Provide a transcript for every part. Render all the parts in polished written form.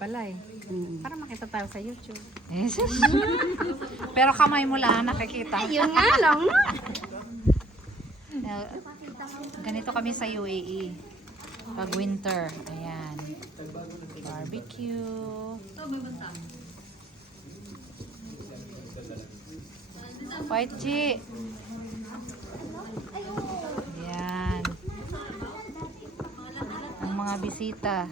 Pala eh. Para makita tayo sa YouTube. Eh, sus. Pero kamay mo lang nakikita. Yun nga lang. Ganito kami sa UAE. Pag winter. Ayan. Barbecue. White G. Ayan. Ang mga bisita.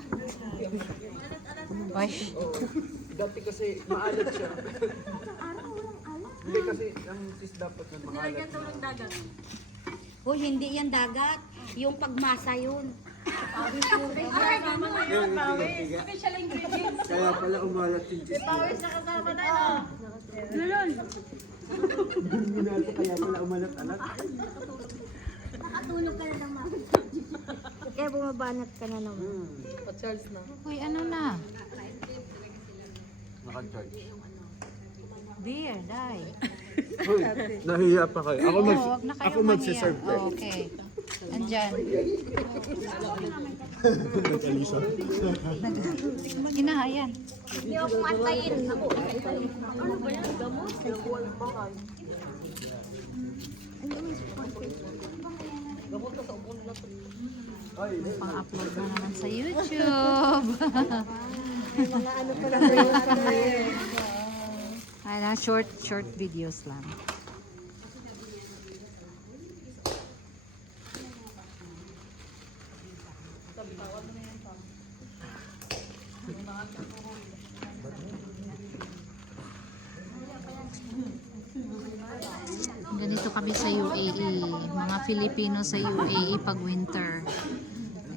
Wash. Dati kasi maalat siya. Hindi kasi ang sis dapat na maalat. Hoy, hindi yan dagat. Yung pagmasa yun. Kaya pala umalat yung sis. Binasa kaya pala umalat-alat. Nakatulog ka na naman. Kaya bumabanat ka na naman. Uy, ano na? Naka-charge. Beer, dai. Hoy, nahiya pa kayo. Ako, Oo, wag na kayo ako magsiserve. mahiya. Oh, okay. Andyan. Nag-alisa. Ginahayan. Hindi ako antayin. Ako. Ano ba yan? Gamot? Pang-upload na naman sa YouTube. Mga ano pa lang yun. Ay, short videos lang. Ganito kami sa UAE. Mga Filipino sa UAE pag winter.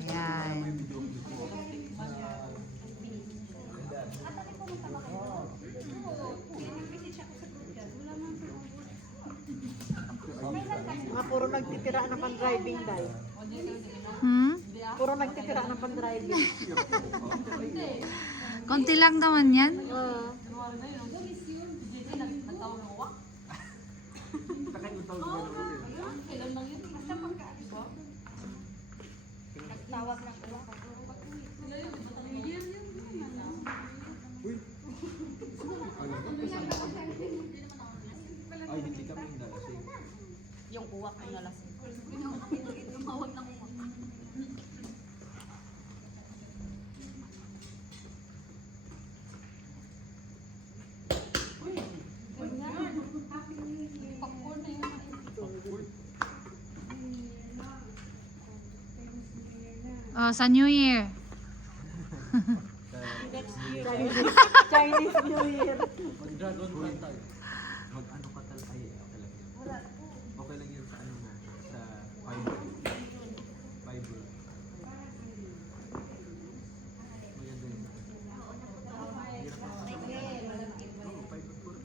Ayan. Mga puro nagtitira na pan-driving dahil. Puro nagtitira na pan-driving. Konti lang naman yan. Ay, hindi kami nalasing. Yung uwak ay nalasing. Oh, sa New Year. Chinese New Year. Mag-dragon tayo.